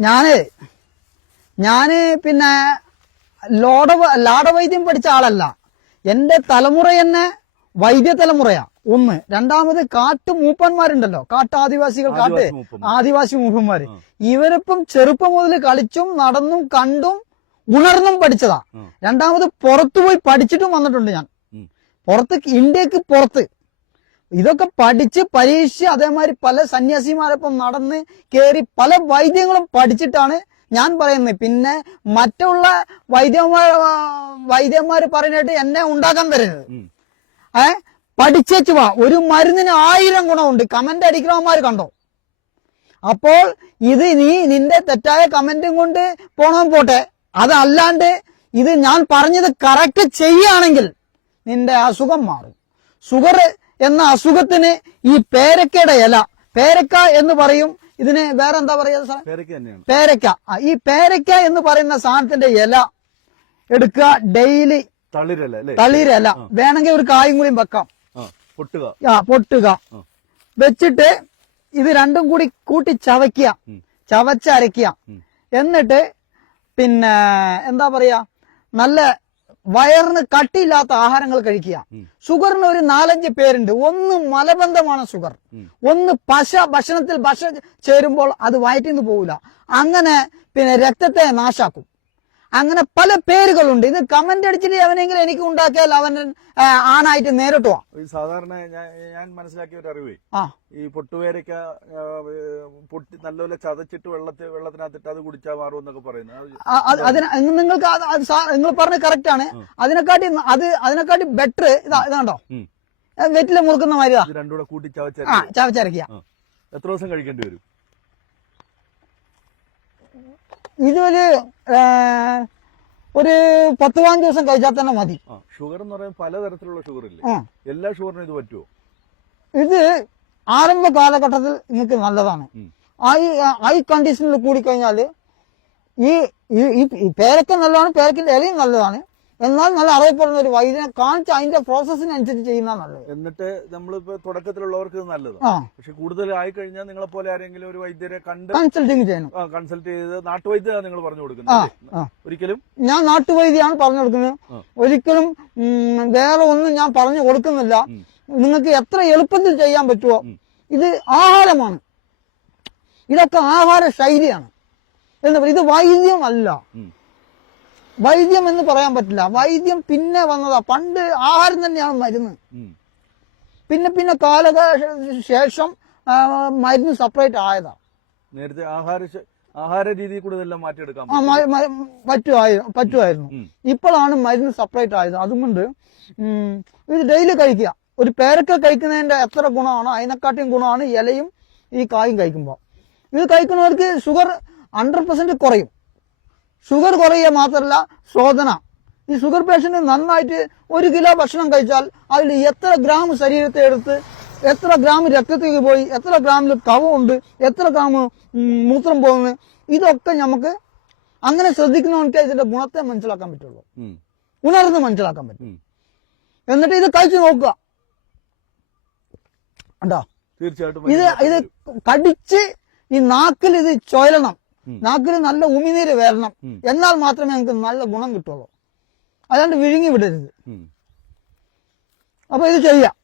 ഞാൻ ഞാൻ പിന്നെ ലോഡവ ലാഡവൈദ്യം പഠിച്ച ആളല്ല. എന്റെ തലമുറ തന്നെ വൈദ്യ തലമുറയാ ഒന്ന്. രണ്ടാമത് കാട്ടു മൂപ്പന്മാരുണ്ടല്ലോ. കാട്ടു ആദിവാസികൾ കാട്ട് ആദിവാസി മൂപ്പന്മാര്. ഇവരിപ്പം ചെറുപ്പം മുതൽ കളിച്ചും നടന്നും കണ്ടും ഉണർന്നും പഠിച്ചതാ. രണ്ടാമത് പുറത്തുപോയി പഠിച്ചിട്ടും വന്നിട്ടുണ്ട് ഞാൻ. പുറത്ത് ഇന്ത്യയ്ക്ക് പുറത്ത്. ഇതൊക്കെ പഠിച്ച് പരീക്ഷ അതേമാതിരി പല സന്യാസിമാരൊപ്പം നടന്ന് കയറി പല വൈദ്യങ്ങളും പഠിച്ചിട്ടാണ് ഞാൻ പറയുന്നത്. പിന്നെ മറ്റുള്ള വൈദ്യന്മാർ വൈദ്യന്മാർ പറഞ്ഞിട്ട് എന്നെ ഉണ്ടാക്കാൻ വരരുത്. ഏ? പഠിച്ചേച്ചു വാ. ഒരു മരുന്നിന് ആയിരം ഗുണമുണ്ട്. കമന്റ് അടിക്കണവന്മാർ കണ്ടോ? അപ്പോൾ ഇത് നീ നിന്റെ തെറ്റായ കമന്റും കൊണ്ട് പോണം പോട്ടെ. അതല്ലാണ്ട് ഇത് ഞാൻ പറഞ്ഞത് കറക്റ്റ് ചെയ്യുകയാണെങ്കിൽ നിന്റെ അസുഖം മാറും. ഷുഗർ എന്ന അസുഖത്തിന് ഈ പേരക്കയുടെ ഇല പേരക്ക എന്ന് പറയും. ഇതിന് വേറെ എന്താ പറയുക പേരക്ക ഈ പേരക്ക എന്ന് പറയുന്ന സാധനത്തിന്റെ ഇല എടുക്കുക ഡെയിലി തളിരല വേണമെങ്കിൽ ഒരു കായും കൂടിയും വെക്കാം. ആ പൊട്ടുക. ആ പൊട്ടുക. ആ. വെച്ചിട്ട് ഇത് രണ്ടും കൂടി കൂട്ടി ചവയ്ക്കുക. ചവച്ചരയ്ക്കുക. എന്നിട്ട് പിന്നെ എന്താ പറയാ നല്ല വയറിന് കട്ടിയില്ലാത്ത ആഹാരങ്ങൾ കഴിക്കുക. ഷുഗറിന് ഒരു നാലഞ്ച് പേരുണ്ട്. ഒന്ന് മലബന്ധമാണ് ഷുഗർ. ഒന്ന് പശ ഭക്ഷണത്തിൽ ഭക്ഷ ചേരുമ്പോൾ അത് വയറ്റിൽ നിന്ന് പോകില്ല അങ്ങനെ പിന്നെ രക്തത്തെ നാശാക്കും. അങ്ങനെ പല പേരുകളുണ്ട്. ഇത് കമന്റ് അടിച്ചിട്ട് അവനെങ്കിലും എനിക്ക് ഉണ്ടാക്കിയാൽ അവൻ ആണായിട്ട് നേരിട്ട് പോവാം. സാധാരണ ഞാൻ മനസ്സിലാക്കിയ ഒരു അറിവേ. ഈ പൊട്ടുപേരയ്ക്ക പൊട്ടി നല്ലപോലെ ചതച്ചിട്ട് വെള്ളത്തിൽ വെള്ളത്തിനകത്തിട്ട് അത് കുടിച്ചാൽ മാറും എന്നൊക്കെ പറയുന്നത്. അതിന് നിങ്ങൾക്ക് നിങ്ങൾ പറഞ്ഞത് കറക്റ്റ് ആണ്. അതിനെക്കാട്ടി അത് അതിനെക്കാട്ടി ബെറ്റർ ഇതാ ഇതാണ്ടോ വെറ്റിൽ മുറുക്കുന്ന മാതിരിതാ ഇത്. രണ്ടും കൂടെ കൂട്ടി ചവച്ച ചവച്ചരക്കുക എത്ര ദിവസം കഴിക്കേണ്ടി വരും? ഇതൊരു ഒരു പത്ത് പതിനഞ്ച് ദിവസം കഴിച്ചാൽ തന്നെ മതി. ഷുഗർ എന്ന് പറയുമ്പോൾ പലതരത്തിലുള്ള ഷുഗർ ഇല്ലേ? എല്ലാ ഷുഗറിനും ഇത് പറ്റുമോ ഇത് ആരംഭ കാലഘട്ടത്തിൽ നിങ്ങൾക്ക് നല്ലതാണ്. ഐ ഐ കണ്ടീഷനിൽ കൂടി കഴിഞ്ഞാൽ ഈ പേരക്ക നല്ലതാണ് പേരക്കിന്റെ ഇലയും നല്ലതാണ്. എന്നാൽ നല്ല അറിയപ്പെടുന്ന ഒരു വൈദ്യനെ കാണിച്ച് അതിന്റെ പ്രോസസ്സിനനുസരിച്ച് ചെയ്യുന്ന നല്ലത്. എന്നിട്ട് നമ്മളിപ്പോ തുടക്കത്തിലുള്ളവർക്ക് നല്ലത്. പക്ഷെ കൂടുതൽ ആയി കഴിഞ്ഞാൽ നിങ്ങളെ പോലെ ആരെങ്കിലും ഒരു വൈദ്യരെ കണ്ട് കൺസൾട്ടിങ് ചെയ്യണം. കൺസൾട്ട് ചെയ്ത് നാട്ടുവൈദ്യ നിങ്ങൾ പറഞ്ഞു കൊടുക്കുന്നത് ഒരിക്കലും? ഞാൻ നാട്ടുവൈദ്യാണ് പറഞ്ഞു കൊടുക്കുന്നത്. ഒരിക്കലും വേറെ ഒന്നും ഞാൻ പറഞ്ഞു കൊടുക്കുന്നില്ല. നിങ്ങൾക്ക് എത്ര എളുപ്പത്തിൽ ചെയ്യാൻ പറ്റുമോ ഇത് ആഹാരമാണ്. ഇതൊക്കെ ആഹാര ശൈലിയാണ്. എന്ന് പറയും. ഇത് വൈദ്യമല്ല. വൈദ്യം എന്ന് പറയാൻ പറ്റില്ല. വൈദ്യം പിന്നെ വന്നതാ. പണ്ട് ആഹാരം തന്നെയാണ് മരുന്ന്. പിന്നെ പിന്നെ കാലക ശേഷം മരുന്ന് സെപ്പറേറ്റ് ആയതാ. നേരത്തെ ആഹാര ആഹാര രീതി കൂടെ ഇതെല്ലാം മാറ്റിയെടുക്കാൻ ആ, മ- മ- പറ്റുമായിരുന്നു പറ്റുമായിരുന്നു ഇപ്പോഴാണ് മരുന്ന് സെപ്പറേറ്റ് ആയത്. അതുകൊണ്ട് ഇത് ഡെയിലി കഴിക്കുക. ഒരു പേരക്ക കഴിക്കുന്നതിന്റെ എത്ര ഗുണമാണ് അതിനെക്കാട്ടിയും ഗുണമാണ് ഇലയും ഈ കായും കഴിക്കുമ്പോൾ. ഇത് കഴിക്കുന്നവർക്ക് ഷുഗർ ഹൺഡ്രഡ് പെർസെന്റ് കുറയും. ഷുഗർ കുറയുക മാത്രമല്ല ശോധന ഈ ഷുഗർ പേഷ്യന്റ് നന്നായിട്ട് ഒരു കിലോ ഭക്ഷണം കഴിച്ചാൽ അതിൽ എത്ര ഗ്രാം ശരീരത്തെ എടുത്ത് എത്ര ഗ്രാം രക്തത്തേക്ക് പോയി എത്ര ഗ്രാമിൽ കവമുണ്ട് എത്ര ഗ്രാം മൂത്രം പോകുന്നത് ഇതൊക്കെ നമുക്ക് അങ്ങനെ ശ്രദ്ധിക്കുന്നവർക്ക് ഇതിന്റെ ഗുണത്തെ മനസ്സിലാക്കാൻ പറ്റുള്ളൂ. ഉണർന്ന് മനസ്സിലാക്കാൻ പറ്റും. എന്നിട്ട് ഇത് കഴിച്ചു നോക്കുക ഉണ്ടോ തീർച്ചയായിട്ടും ഇത് ഇത്. കടിച്ച് ഈ നാക്കിൽ ഇത് ചൊയലണം ഉം. നാക്കിൽ നല്ല ഉമിനീര് വരണം. എന്നാൽ മാത്രമേ നമുക്ക് നല്ല ഗുണം കിട്ടുള്ളൂ. അല്ലാണ്ട് വിഴുങ്ങി വിടരുത്. അപ്പൊ ഇത് ചെയ്യാം.